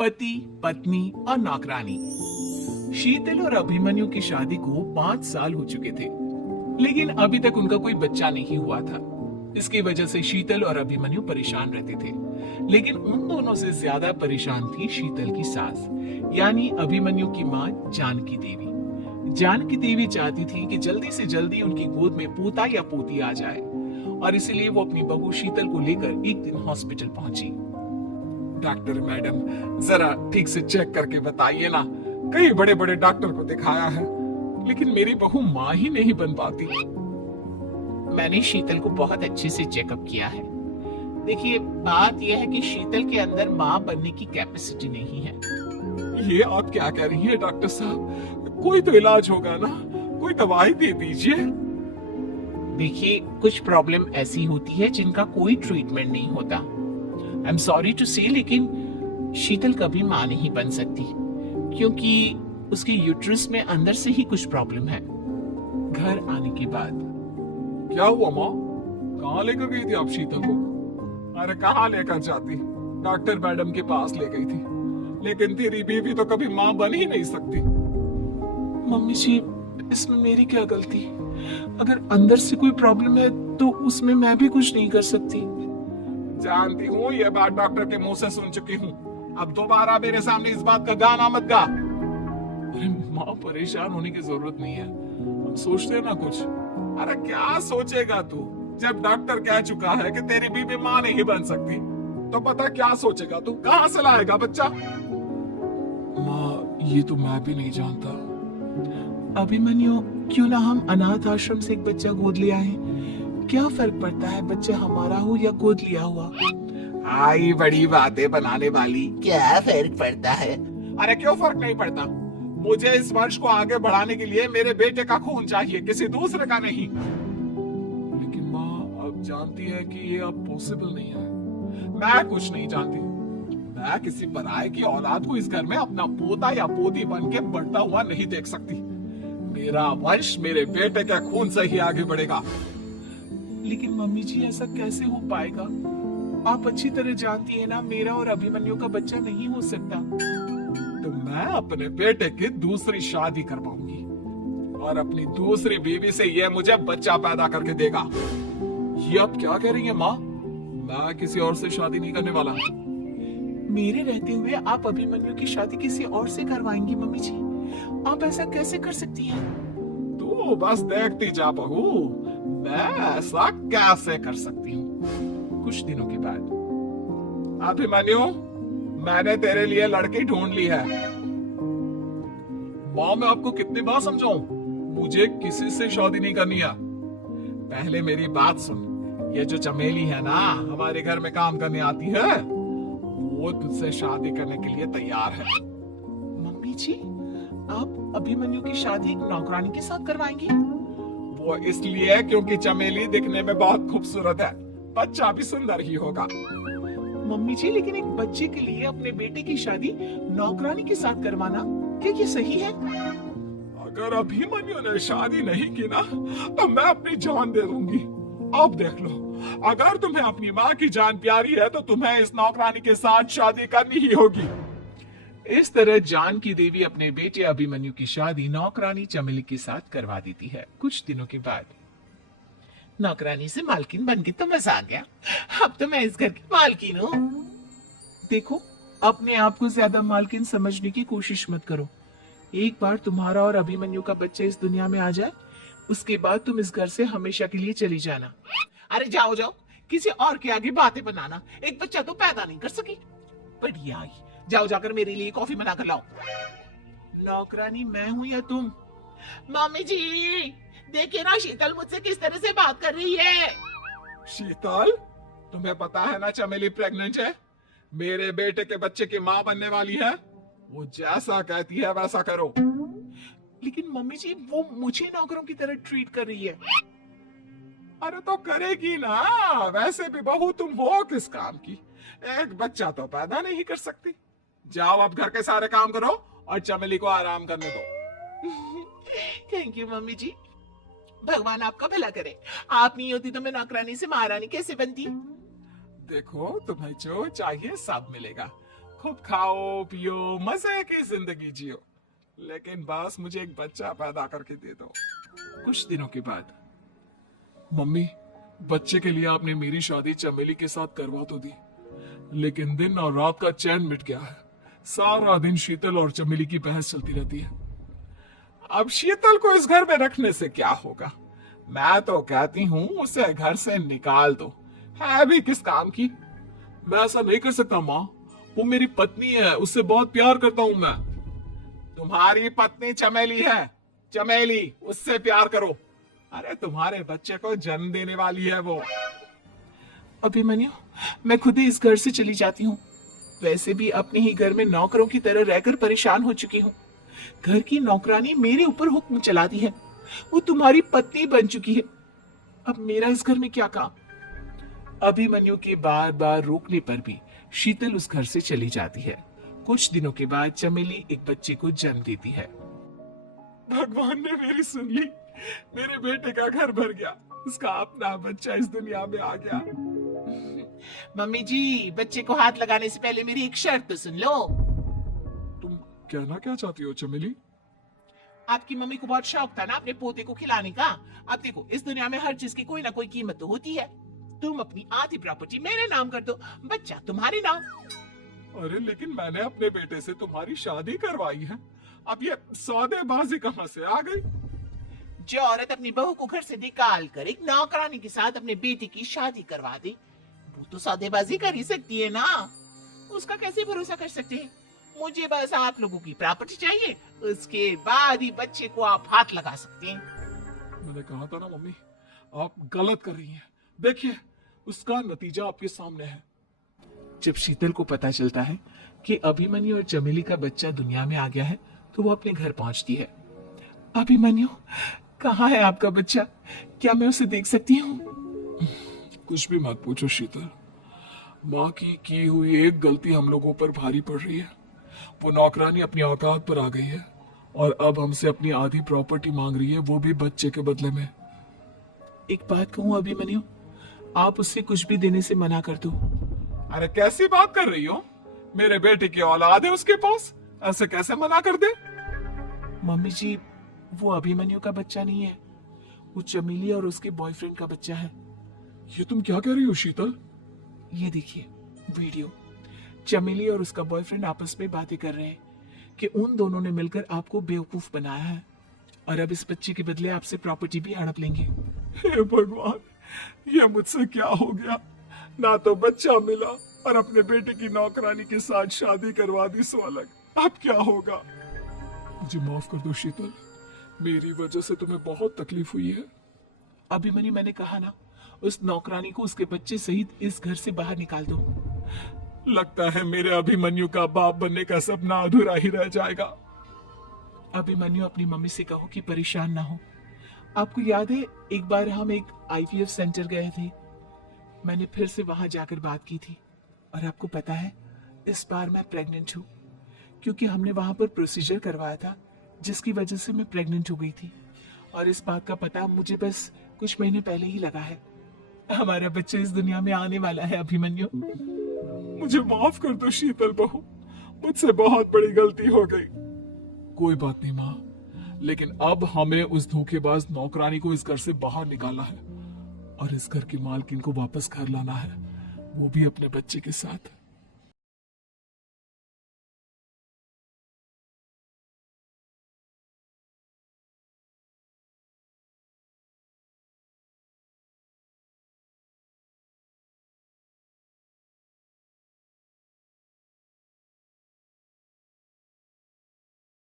पति, पत्नी और नौकरानी। शीतल और अभिमन्यु की शादी को 5 साल हो चुके थे, लेकिन अभी तक उनका कोई बच्चा नहीं हुआ था। इसकी वजह से शीतल और अभिमन्यु परेशान रहते थे, लेकिन उन दोनों से ज्यादा परेशान थी शीतल की सास, यानी अभिमन्यु की माँ जानकी देवी। जानकी देवी चाहती थी कि जल्दी से जल्दी उनकी गोद में पोता या पोती आ जाए, और इसलिए वो अपनी बहू शीतल को लेकर एक दिन हॉस्पिटल पहुंची। डॉक्टर मैडम, जरा ठीक से चेक करके बताइए ना। कई बड़े बड़े डॉक्टर को दिखाया है, लेकिन मेरी बहू माँ ही नहीं बन पाती। मैंने शीतल को बहुत अच्छे से चेकअप किया है। देखिए, बात यह है कि शीतल के अंदर माँ बनने की कैपेसिटी नहीं है। ये आप क्या कह रही हैं डॉक्टर साहब? कोई तो इलाज होगा ना, कोई दवाई दे दीजिए। देखिए, कुछ प्रॉब्लम ऐसी होती है जिनका कोई ट्रीटमेंट नहीं होता। आई एम सॉरी टू से, लेकिन शीतल कभी माँ नहीं बन सकती, क्योंकि उसके यूट्रस में अंदर से ही कुछ प्रॉब्लम है। घर आने के बाद क्या हुआ माँ? कहाँ लेकर गई थी आप शीतल को? अरे कहाँ लेकर जाती, डॉक्टर मैडम के पास ले गई थी, लेकिन तेरी बीवी तो कभी माँ बन ही नहीं सकती। मम्मी जी, इसमें मेरी क्या गलती? अगर अंदर से कोई प्रॉब्लम है तो उसमें मैं भी कुछ नहीं कर सकती। जानती हूँ, ये बात डॉक्टर के मुंह से सुन चुकी हूँ। अब दोबारा मेरे सामने इस बात का गाना मत गा। अरे माँ, परेशान होने की जरूरत नहीं है, हम सोचते हैं ना कुछ। अरे क्या सोचेगा तू? जब डॉक्टर कह चुका है कि तेरी बीवी माँ नहीं बन सकती, तो पता क्या सोचेगा तू? कहाँ से लाएगा बच्चा? माँ, ये तो मैं भी नहीं जानता। अभिमन्यु, क्यों ना हम अनाथ आश्रम से एक बच्चा गोद ले आए? क्या फर्क पड़ता है बच्चा हमारा हो या गोद लिया हुआ? आई बड़ी बातें बनाने वाली। क्या फर्क पड़ता है? अरे क्यों फर्क नहीं पड़ता? मुझे इस वंश को आगे बढ़ाने के लिए मेरे बेटे का खून चाहिए, किसी दूसरे का नहीं। लेकिन माँ, अब जानती है कि ये अब पॉसिबल नहीं है। मैं कुछ नहीं जानती। मैं किसी पराये की औलाद को इस घर में अपना पोता या पोती बन के बढ़ता हुआ नहीं देख सकती। मेरा वंश मेरे बेटे के खून से ही आगे बढ़ेगा। लेकिन मम्मी जी, ऐसा कैसे हो पाएगा? आप अच्छी तरह जानती है ना, मेरा और अभिमन्यु का बच्चा नहीं हो सकता। तो मैं अपने बेटे की दूसरी शादी करवाऊंगी, और अपनी दूसरी बीवी से ये मुझे बच्चा पैदा करके देगा। ये आप क्या कह रही हैं माँ? मैं किसी और से शादी नहीं करने वाला। मेरे रहते हुए आप अभिमन्यु की शादी किसी और से करवाएंगी? मम्मी जी, आप ऐसा कैसे कर सकती हैं? तू बस देखती जा बहू, मैं ऐसा कैसे कर सकती हूँ। कुछ दिनों के बाद, अभिमन्यु, मैंने तेरे लिए लड़की ढूंढ ली है। माँ, मैं आपको कितनी बार समझाऊं? मुझे किसी से शादी नहीं करनी है। पहले मेरी बात सुन। ये जो चमेली है ना, हमारे घर में काम करने आती है, वो तुझसे शादी करने के लिए तैयार है। मम्मी जी, आप अभिमन्यु की शादी एक नौकरानी के साथ करवाएंगी? वो इसलिए क्योंकि चमेली दिखने में बहुत खूबसूरत है, बच्चा भी सुंदर ही होगा। मम्मी जी, लेकिन एक बच्चे के लिए अपने बेटे की शादी नौकरानी के साथ करवाना, क्या ये सही है? अगर अभिमन्यु ने शादी नहीं की ना, तो मैं अपनी जान दे दूंगी। अब देख लो, अगर तुम्हें अपनी माँ की जान प्यारी है तो तुम्हें इस नौकरानी के साथ शादी करनी ही होगी। इस तरह जानकी देवी अपने बेटे अभिमन्यु की शादी नौकरानी चमेली के साथ करवा देती है। कुछ दिनों के बाद, नौकरानी से मालकिन बन के तो मजा आ गया, अब तो मैं इस घर की मालकिन हूँ। देखो, अपने आप को ज्यादा मालकिन समझने की कोशिश मत करो। एक बार तुम्हारा और अभिमन्यु का बच्चा इस दुनिया में आ जाए, उसके बाद तुम इस घर से हमेशा के लिए चली जाना। अरे जाओ जाओ, किसी और के आगे बातें बनाना। एक बच्चा तो पैदा नहीं कर सकी, बढ़िया आई। जाओ, जाकर मेरे लिए कॉफी बना कर लाओ। नौकरानी मैं हूँ या तुम? मम्मी जी, देखिए ना शीतल मुझसे किस तरह से बात कर रही है। शीतल, तुम्हें पता है ना चमेली प्रेग्नेंट है, मेरे बेटे के बच्चे की माँ बनने वाली है। वो जैसा कहती है वैसा करो। लेकिन मम्मी जी, वो मुझे नौकरों की तरह ट्रीट कर रही है। अरे तो करेगी ना, वैसे भी बहू तुम हो किस काम की? एक बच्चा तो पैदा नहीं कर सकती। जाओ अब घर के सारे काम करो और चमेली को आराम करने दो। थैंक यू मम्मी जी, भगवान आपका भला करे। आप नहीं होती तो मैं नौकरानी से महारानी कैसे बनती? देखो, तुम्हें जो चाहिए सब मिलेगा, खूब खाओ पियो, मजे की जिंदगी जियो, लेकिन बस मुझे एक बच्चा पैदा करके दे दो। कुछ दिनों के बाद मम्मी, बच्चे के लिए आपने मेरी शादी चमेली के साथ करवा तो दी, लेकिन दिन और रात का चैन मिट गया है। सारा दिन शीतल और चमेली की बहस चलती रहती है। अब शीतल को इस घर में रखने से क्या होगा? मैं तो कहती हूँ उसे घर से निकाल दो, है भी किस काम की। मैं ऐसा नहीं कर सकता माँ, वो मेरी पत्नी है, उससे बहुत प्यार करता हूँ मैं। तुम्हारी पत्नी चमेली है, चमेली, उससे प्यार करो। अरे तुम्हारे बच्चे को जन्म देने वाली है वो। अभिमन्यु, मैं खुद ही इस घर से चली जाती हूँ। वैसे भी अपने ही घर में नौकरों की तरह रहकर परेशान हो चुकी हूँ। घर की नौकरानी मेरे ऊपर हुक्म चलाती है, वो तुम्हारी पत्नी बन चुकी है। अब मेरा इस घर में क्या काम? अभिमन्यु के बार बार रोकने पर भी शीतल उस घर से चली जाती है। कुछ दिनों के बाद चमेली एक बच्चे को जन्म देती है। भगवान ने मेरी सुन ली, मेरे बेटे का घर भर गया, उसका अपना बच्चा इस दुनिया में आ गया। मम्मी जी, बच्चे को हाथ लगाने से पहले मेरी एक शर्त तो सुन लो। तुम कहना क्या चाहती हो चमेली? आपकी मम्मी को बहुत शौक था ना अपने पोते को खिलाने का। अब देखो, इस दुनिया में हर चीज की कोई ना कोई कीमत तो होती है। तुम अपनी आधी प्रॉपर्टी मेरे नाम कर दो, बच्चा तुम्हारे नाम। अरे लेकिन मैंने अपने बेटे से तुम्हारी शादी करवाई है, अब ये सौदेबाजी कहाँ से आ गई? जो औरत अपनी बहू को घर से निकाल कर एक नौकरानी के साथ अपने बेटे की शादी करवा दे, वो तो सौदेबाजी कर ही सकती है ना। उसका कैसे भरोसा कर सकते हैं? मुझे बस आप लोगों की प्रॉपर्टी चाहिए, उसके बाद ही बच्चे को आप हाथ लगा सकते हैं। मैंने कहा था ना मम्मी, आप गलत कर रही हैं। देखिए, उसका नतीजा आपके सामने है। जब शीतल को पता चलता है कि अभिमन्यु और चमेली का बच्चा दुनिया में आ गया है, तो वो अपने घर पहुंचती है। अभिमन्यु, कहाँ है आपका बच्चा? क्या मैं उसे देख सकती हूँ? कुछ भी मत पूछो शीतल, माँ की हुई एक गलती हम लोगों पर भारी पड़ रही है। वो नौकरानी अपनी औकात पर आ गई है और अब हमसे अपनी आधी प्रॉपर्टी मांग रही है, वो भी बच्चे के बदले में। एक बात कहूँ अभिमन्यु, आप उससे कुछ भी देने से मना कर दो। अरे कैसी बात कर रही हो? मेरे बेटे की औलाद है उसके पास, ऐसे कैसे मना कर दे? मम्मी जी, वो अभिमन्यु का बच्चा नहीं है, वो चमेली और उसके बॉयफ्रेंड का बच्चा है। ये तुम क्या कह रही हो शीतल? ये देखिए वीडियो, चमेली और उसका बॉयफ्रेंड आपस में बातें कर रहे हैं कि उन दोनों ने मिलकर आपको बेवकूफ बनाया है और अब इस बच्चे के बदले आपसे प्रॉपर्टी भी हड़प लेंगे। हे भगवान, ये मुझसे क्या हो गया? ना तो बच्चा मिला और अपने बेटे की नौकरानी के साथ शादी करवा दी सो अलग। अब क्या होगा? मुझे माफ कर दो शीतल, मेरी वजह से तुम्हें बहुत तकलीफ हुई है। अभिमन्यु, मैंने कहा ना, उस नौकरानी को उसके बच्चे सहित इस घर से बाहर निकाल दो। लगता है मेरे अभिमन्यु का बाप बनने का सपना अधूरा ही रह जाएगा। अभिमन्यु, अपनी मम्मी से कहो कि परेशान ना हो। आपको याद है एक बार हम एक IVF सेंटर गए थे, मैंने फिर से वहां जाकर बात की थी और आपको पता है इस बार मैं प्रेग्नेंट हूँ, क्योंकि हमने वहां पर प्रोसीजर करवाया था जिसकी वजह से मैं प्रेग्नेंट हो गई थी और इस बात का पता मुझे बस कुछ महीने पहले ही लगा है। हमारा बच्चा इस दुनिया में आने वाला है अभिमन्यु। मुझे माफ कर दो शीतल बहू, मुझसे बहुत बड़ी गलती हो गई। कोई बात नहीं माँ, लेकिन अब हमें उस धोखेबाज नौकरानी को इस घर से बाहर निकालना है और इस घर की मालकिन को वापस घर लाना है, वो भी अपने बच्चे के साथ।